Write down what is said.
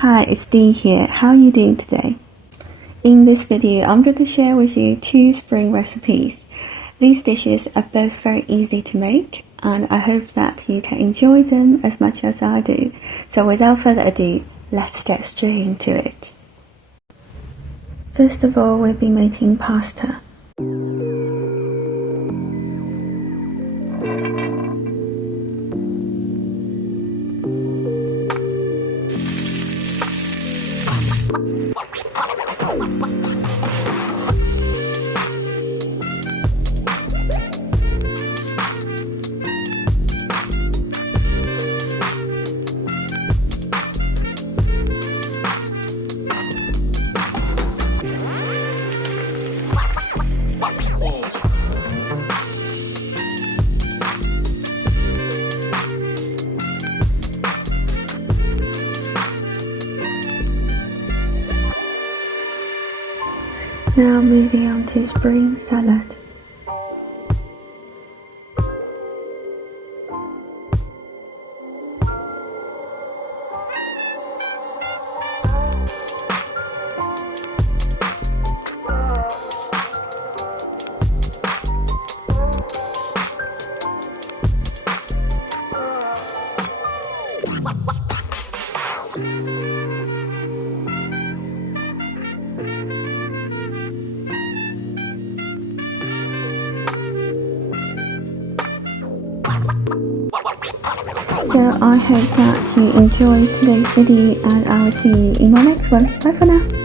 Hi, it's Dee here. How are you doing today? In this video, I'm going to share with you 2 spring recipes. These dishes are both very easy to make, and I hope that you can enjoy them as much as I do. So without further ado, let's get straight into it. First of all, we'll be making pasta. Now moving on to spring salad. So I hope that you enjoyed today's video, and I will see you in my next one. Bye for now.